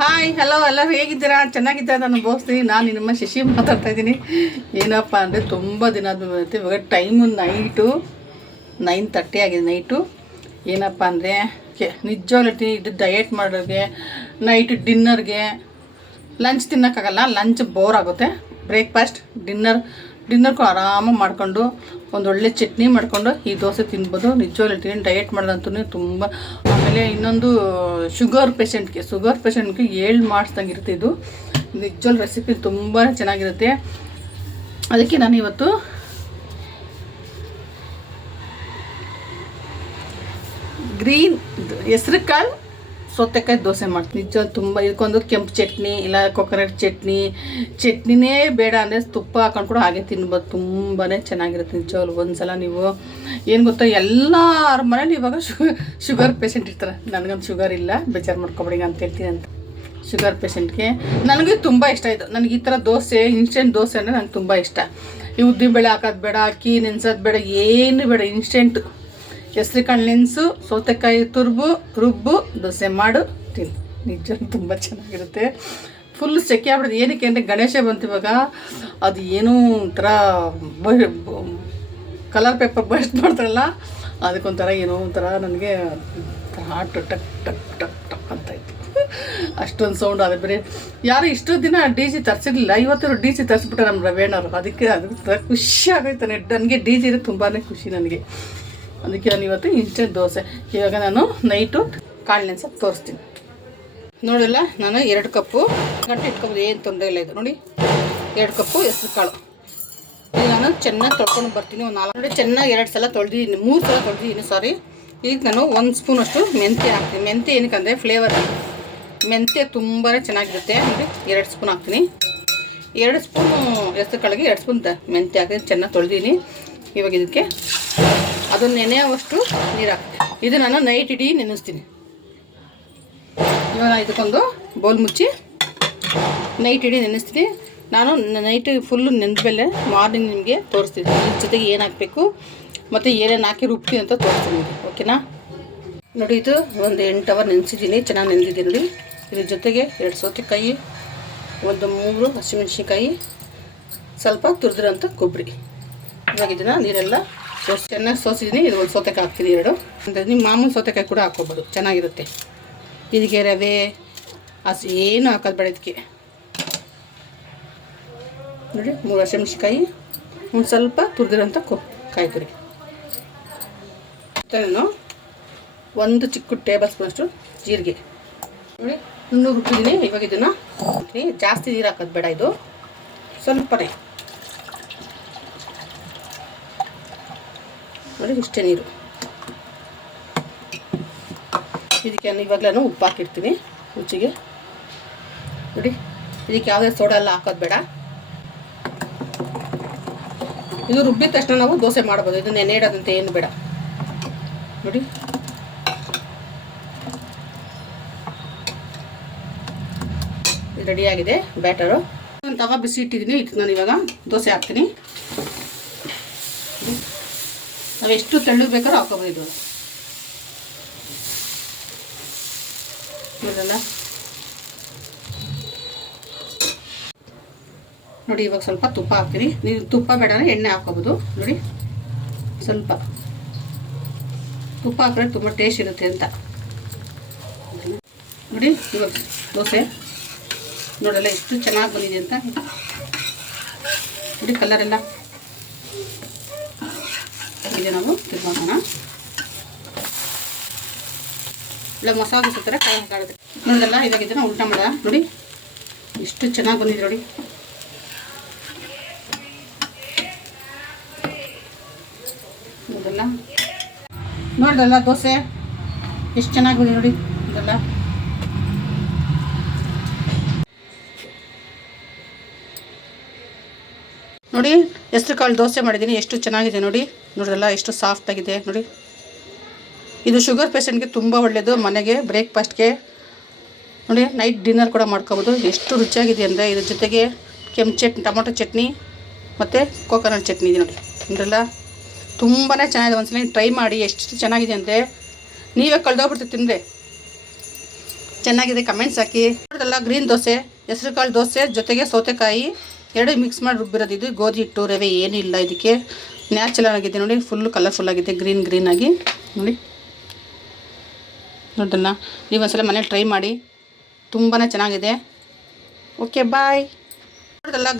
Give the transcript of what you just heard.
Hi hello ಎಲ್ಲರೂ ಹೇಗಿದ್ದೀರಾ? ಚೆನ್ನಾಗಿದ್ದೀರಾ? ನಾನು ಬೋಸ್ತೀನಿ. ನಾನು ನಿಮ್ಮ ಶಶಿ ಮಾತಾಡ್ತಾ ಇದ್ದೀನಿ. ಏನಪ್ಪ ಅಂದರೆ ತುಂಬ ದಿನ ಆದಮೇಲೆ ಇವಾಗ ಟೈಮು ನೈಟು 9:30 ಆಗಿದೆ ನೈಟು. ಏನಪ್ಪ ಅಂದರೆ ನಿಜವಾಗ್ಲೂ ಇದು ಡಯಟ್ ಮಾಡೋರಿಗೆ ನೈಟ್ ಡಿನ್ನರ್ಗೆ ಲಂಚ್ ತಿನ್ನೋಕ್ಕಾಗಲ್ಲ. ಲಂಚ್ ಬೋರ್ ಆಗುತ್ತೆ. ಬ್ರೇಕ್ಫಾಸ್ಟ್ ಡಿನ್ನರ್ಗೂ ಆರಾಮಾಗಿ ಮಾಡ್ಕೊಂಡು ಒಂದೊಳ್ಳೆ ಚಟ್ನಿ ಮಾಡ್ಕೊಂಡು ಈ ದೋಸೆ ತಿನ್ಬೋದು. ನಿಜವಾಗ್ಲೂ ಡಯಟ್ ಮಾಡೋದಂತೂ ತುಂಬ. ಆಮೇಲೆ ಇನ್ನೊಂದು ಶುಗರ್ ಪೇಷೆಂಟ್ಗೆ ಹೇಳಿ ಮಾಡಿಸ್ದಂಗೆ ಇರುತ್ತೆ ಇದು. ನಿಜವಾಗ್ಲೂ ರೆಸಿಪಿ ತುಂಬ ಚೆನ್ನಾಗಿರುತ್ತೆ. ಅದಕ್ಕೆ ನಾನು ಇವತ್ತು ಗ್ರೀನ್ ಹೆಸ್ರು ಕಾಳು ಸೌತೆಕಾಯಿ ದೋಸೆ ಮಾಡ್ತೀನಿ. ನಿಜ ತುಂಬ. ಇದಕ್ಕೊಂದು ಕೆಂಪು ಚಟ್ನಿ ಇಲ್ಲ ಕೊಕೊನಟ್ ಚಟ್ನಿನೇ ಬೇಡ ಅಂದರೆ ತುಪ್ಪ ಹಾಕೊಂಡು ಕೂಡ ಹಾಗೆ ತಿನ್ಬೋದು. ತುಂಬಾ ಚೆನ್ನಾಗಿರುತ್ತೆ ನಿಜವಾಗ್ಲು. ಒಂದ್ಸಲ ನೀವು ಏನು ಗೊತ್ತಾ, ಎಲ್ಲರ ಮನೇಲಿ ಇವಾಗ ಶುಗರ್ ಪೇಷೆಂಟ್ ಇರ್ತಾರೆ. ನನಗಂತ ಶುಗರ್ ಇಲ್ಲ, ಬೇಜಾರು ಮಾಡ್ಕೊಬೇಡಿ ಅಂತ ಹೇಳ್ತೀನಿ ಅಂತ. ಶುಗರ್ ಪೇಷೆಂಟ್ಗೆ ನನಗೆ ತುಂಬ ಇಷ್ಟ ಇದು. ನನಗೆ ಈ ಥರ ದೋಸೆ, ಇನ್ಸ್ಟೆಂಟ್ ದೋಸೆ ಅಂದರೆ ನನಗೆ ತುಂಬ ಇಷ್ಟ. ಈ ಉದ್ದಿನಬೇಳೆ ಹಾಕೋದು ಬೇಡ, ಅಕ್ಕಿ ನೆನ್ಸೋದು ಬೇಡ, ಏನು ಬೇಡ. ಇನ್ಸ್ಟೆಂಟು ಹೆಸ್ರು ಕಾಳು ನೆನೆಸು, ಸೌತೆಕಾಯಿ ರುಬ್ಬು ದೋಸೆ ಮಾಡು ತಿನ್ನು. ನಿಜ ತುಂಬ ಚೆನ್ನಾಗಿರುತ್ತೆ. ಫುಲ್ ಸೆಕೆ ಆಗ್ಬಿಡುತ್ತೆ. ಏನಕ್ಕೆ ಅಂದರೆ ಗಣೇಶ ಬಂತು ಇವಾಗ. ಅದು ಏನೋ ಒಂಥರ ಕಲರ್ ಪೇಪರ್ ಬರ್ಸ್ಟ್ ಮಾಡ್ತಾರಲ್ಲ, ಅದಕ್ಕೊಂಥರ ಏನೋ ಒಂಥರ ನನಗೆ ಹಾರ್ಟ್ ಟಕ್ ಟಕ್ ಟಕ್ ಟಕ್ ಅಂತ ಇತ್ತು. ಅಷ್ಟೊಂದು ಸೌಂಡ್. ಅದು ಬೇರೆ ಯಾರು ಇಷ್ಟು ದಿನ DJ ತರಿಸಿರ್ಲಿಲ್ಲ, ಇವತ್ತು DJ ತರಿಸ್ಬಿಟ್ರೆ ನಮ್ಮ ರವೇಣರು. ಅದಕ್ಕೆ ಅದು ಖುಷಿ ಆಗೈತೆ. ನನಗೆ DJ ಇರೋದು ತುಂಬಾ ಖುಷಿ ನನಗೆ. ಅದಕ್ಕೆ ನಾನು ಇವತ್ತು ಇನ್ಸ್ಟೆಂಟ್ ದೋಸೆ. ಇವಾಗ ನಾನು ನೈಟು ಕಾಳು ನೆನ್ಸಕ್ಕೆ ತೋರಿಸ್ತೀನಿ. ನೋಡಲ್ಲ, ನಾನು 2 ಕಪ್ಪು ಗಂಟೆ ಇಟ್ಕೊಬೋದು, ಏನು ತೊಂದರೆ ಇಲ್ಲ. ಇದು ನೋಡಿ 2 ಕಪ್ಪು ಹೆಸ್ರು ಕಾಳು. ಈಗ ನಾನು ಚೆನ್ನಾಗಿ ತೊಳ್ಕೊಂಡು ಬರ್ತೀನಿ. ಒಂದು 4 ನೋಡಿ ಚೆನ್ನಾಗಿ 2 ಸಲ ತೊಳೆದಿದ್ದೀನಿ, 3 ಸಲ ತೊಳೆದಿದ್ದೀನಿ ಸಾರಿ. ಈಗ ನಾನು 1 ಸ್ಪೂನಷ್ಟು ಮೆಂತ್ಯ ಹಾಕ್ತೀನಿ. ಮೆಂತ್ಯ ಏನಕ್ಕಂದರೆ ಫ್ಲೇವರ್. ಮೆಂತ್ಯ ತುಂಬಾ ಚೆನ್ನಾಗಿರುತ್ತೆ. ನೋಡಿ 2 ಸ್ಪೂನ್ ಹಾಕ್ತೀನಿ. 2 ಸ್ಪೂನು ಹೆಸ್ರು ಕಾಳಿಗೆ 2 ಸ್ಪೂನ್ ಮೆಂತ್ಯ ಹಾಕ್ತೀನಿ. ಚೆನ್ನಾಗಿ ತೊಳೆದೀನಿ. ಇವಾಗ ಇದಕ್ಕೆ ಅದನ್ನು ನೆನೆಯುವಷ್ಟು ನೀರು ಹಾಕ್ತೀನಿ. ಇದು ನಾನು ನೈಟ್ ಇಡೀ ನೆನೆಸ್ತೀನಿ. ಇವಾಗ ಇದಕ್ಕೊಂದು ಬೌಲ್ ಮುಚ್ಚಿ ನೈಟ್ ಇಡೀ ನೆನೆಸ್ತೀನಿ. ನಾನು ನೈಟ್ ಫುಲ್ಲು ನೆನೆದ್ಮೇಲೆ ಮಾರ್ನಿಂಗ್ ನಿಮಗೆ ತೋರಿಸ್ತೀನಿ. ಇದ್ರ ಜೊತೆಗೆ ಏನು ಹಾಕಬೇಕು ಮತ್ತು ಏನೇನು ಹಾಕಿ ರುಬ್ತೀನಿ ಅಂತ ತೋರಿಸ್ತೀನಿ. ಓಕೆನಾ? ನೋಡಿ, ಇದು ಒಂದು 8 ಅವರ್ ನೆನೆಸಿದ್ದೀನಿ. ಚೆನ್ನಾಗಿ ನೆನೆದಿದ್ದೀನಿ ನೋಡಿ. ಇದ್ರ ಜೊತೆಗೆ 2 ಸೌತೆಕಾಯಿ, ಒಂದು 3 ಹಸಿಮೆಣ್ಸಿನ್ಕಾಯಿ, ಸ್ವಲ್ಪ ತುರಿದಿರೋಂಥ ಕೊಬ್ಬರಿ. ಇವಾಗ ಇದನ್ನು ನೀರೆಲ್ಲ ಚೆನ್ನಾಗಿ ಸೋಸಿದ್ದೀನಿ. ಇದು ಒಂದು ಸೌತೆಕಾಯಿ ಹಾಕ್ತೀನಿ 2. ಅಂದರೆ ನಿಮ್ಮ ಮಾಮೂಲು ಸೌತೆಕಾಯಿ ಕೂಡ ಹಾಕ್ಕೊಬೋದು, ಚೆನ್ನಾಗಿರುತ್ತೆ. ಇದಕ್ಕೆ ರವೆ ಏನು ಹಾಕೋದು ಬೇಡ. ಇದಕ್ಕೆ ನೋಡಿ 3 ಹಸಿಮೆಣ್ಸಿನ್ಕಾಯಿ, ಒಂದು ಸ್ವಲ್ಪ ತುರಿದಿರೋಂಥ ಕಾಯಿ ತುರಿ. ನಾನು 1 ಚಿಕ್ಕ ಟೇಬಲ್ ಸ್ಪೂನಷ್ಟು ಜೀರಿಗೆ ನೋಡಿ ಇನ್ನೂ ರುಬ್ಬಿದ್ದೀನಿ. ಇವಾಗ ಇದನ್ನು ಜಾಸ್ತಿ ನೀರು ಹಾಕೋದು ಬೇಡ, ಇದು ಸ್ವಲ್ಪನೇ ನೋಡಿ, ಇಷ್ಟೇ ನೀರು. ಇದಕ್ಕೆ ನಾನು ಇವಾಗಲೂ ಉಪ್ಪು ಹಾಕಿರ್ತೀನಿ ರುಚಿಗೆ. ನೋಡಿ, ಇದಕ್ಕೆ ಯಾವುದೇ ಸೋಡಾ ಎಲ್ಲ ಹಾಕೋದು ಬೇಡ. ಇದು ರುಬ್ಬಿದ ತಕ್ಷಣ ನಾವು ದೋಸೆ ಮಾಡ್ಬೋದು. ಇದು ನೆನೆ ಇಡೋದಂತ ಏನು ಬೇಡ. ನೋಡಿ, ಇದು ರೆಡಿಯಾಗಿದೆ ಬ್ಯಾಟರು. ನಾನು ತವಾ ಬಿಸಿ ಇಟ್ಟಿದ್ದೀನಿ. ಇದಕ್ಕೆ ನಾನು ಇವಾಗ ದೋಸೆ ಹಾಕ್ತೀನಿ. ನಾವು ಎಷ್ಟು ತೆಳ್ಳಗೆ ಬೇಕಾದ್ರೂ ಹಾಕೋಬೋದು. ನೋಡಲ್ಲ, ನೋಡಿ ಇವಾಗ ಸ್ವಲ್ಪ ತುಪ್ಪ ಹಾಕ್ತೀನಿ. ನೀವು ತುಪ್ಪ ಬೇಡ ಅಂದರೆ ಎಣ್ಣೆ ಹಾಕೋಬೋದು. ನೋಡಿ, ಸ್ವಲ್ಪ ತುಪ್ಪ ಹಾಕಿದ್ರೆ ತುಂಬ ಟೇಸ್ಟ್ ಇರುತ್ತೆ ಅಂತ. ನೋಡಿ ಇವಾಗ ದೋಸೆ ನೋಡಲ್ಲ ಎಷ್ಟು ಚೆನ್ನಾಗಿ ಬಂದಿದೆ ಅಂತ. ನೋಡಿ ಕಲರೆಲ್ಲ ಇದೆ. ನಾವು ತಿರ್ಗೋಣ. ಇಲ್ಲ ಮಸಾಲೆ ದೋಸೆ ಥರ ಕಾಳುತ್ತೆ ನೋಡಲ್ಲ. ಇವಾಗ ಇದನ್ನು ಉಲ್ಟಾ ಮಾಡ. ನೋಡಿ ಎಷ್ಟು ಚೆನ್ನಾಗಿ ಬಂದಿದೆ ನೋಡಿ. ನೋಡಲ್ಲ ದೋಸೆ ಎಷ್ಟು ಚೆನ್ನಾಗಿ ಬಂದಿದೆ ನೋಡಿ. ಇದೆಲ್ಲ ನೋಡಿ, ಹೆಸ್ರು ಕಾಳು ದೋಸೆ ಮಾಡಿದ್ದೀನಿ. ಎಷ್ಟು ಚೆನ್ನಾಗಿದೆ ನೋಡಿ. ನೋಡಲ್ಲ ಎಷ್ಟು ಸಾಫ್ಟಾಗಿದೆ ನೋಡಿ. ಇದು ಶುಗರ್ ಪೇಷೆಂಟ್ಗೆ ತುಂಬ ಒಳ್ಳೆಯದು. ಮನೆಗೆ ಬ್ರೇಕ್ಫಾಸ್ಟ್ಗೆ ನೋಡಿ, ನೈಟ್ ಡಿನ್ನರ್ ಕೂಡ ಮಾಡ್ಕೊಬೋದು. ಎಷ್ಟು ರುಚಿಯಾಗಿದೆ ಅಂದರೆ ಇದ್ರ ಜೊತೆಗೆ ಕೆಂಪು ಟೊಮೊಟೊ ಚಟ್ನಿ ಮತ್ತು ಕೊಕೊನಟ್ ಚಟ್ನಿ ಇದೆ ನೋಡಿ. ನೋಡಲ್ಲ ತುಂಬಾ ಚೆನ್ನಾಗಿದೆ. ಒಂದ್ಸಲ ಟ್ರೈ ಮಾಡಿ. ಎಷ್ಟು ಚೆನ್ನಾಗಿದೆ ಅಂದರೆ ನೀವೇ ಕಳೆದೋಗ್ಬಿಡ್ತೀವಿ ತಿಂದರೆ. ಚೆನ್ನಾಗಿದೆ ಕಮೆಂಟ್ಸ್ ಹಾಕಿ. ನೋಡಿದ್ರಲ್ಲ ಗ್ರೀನ್ ದೋಸೆ, ಹೆಸರು ಕಾಳು ದೋಸೆ ಜೊತೆಗೆ ಸೌತೆಕಾಯಿ ಎರಡು ಮಿಕ್ಸ್ ಮಾಡಿ ರುಬ್ಬಿರೋದು. ಇದು ಗೋಧಿ ಹಿಟ್ಟು ರವೆ ಏನಿಲ್ಲ ಇದಕ್ಕೆ. ನ್ಯಾಚುರಲ್ ಆಗಿದೆ ನೋಡಿ, ಫುಲ್ ಕಲರ್ಫುಲ್ ಆಗಿದೆ, ಗ್ರೀನ್ ಆಗಿ ನೋಡಿ. ನೋಡೋಣ, ನೀವು ಒಂದ್ಸಲ ಮನೇಲಿ ಟ್ರೈ ಮಾಡಿ, ತುಂಬಾ ಚೆನ್ನಾಗಿದೆ. Okay bye. ನೋಡಿದ್ರಲ್ಲ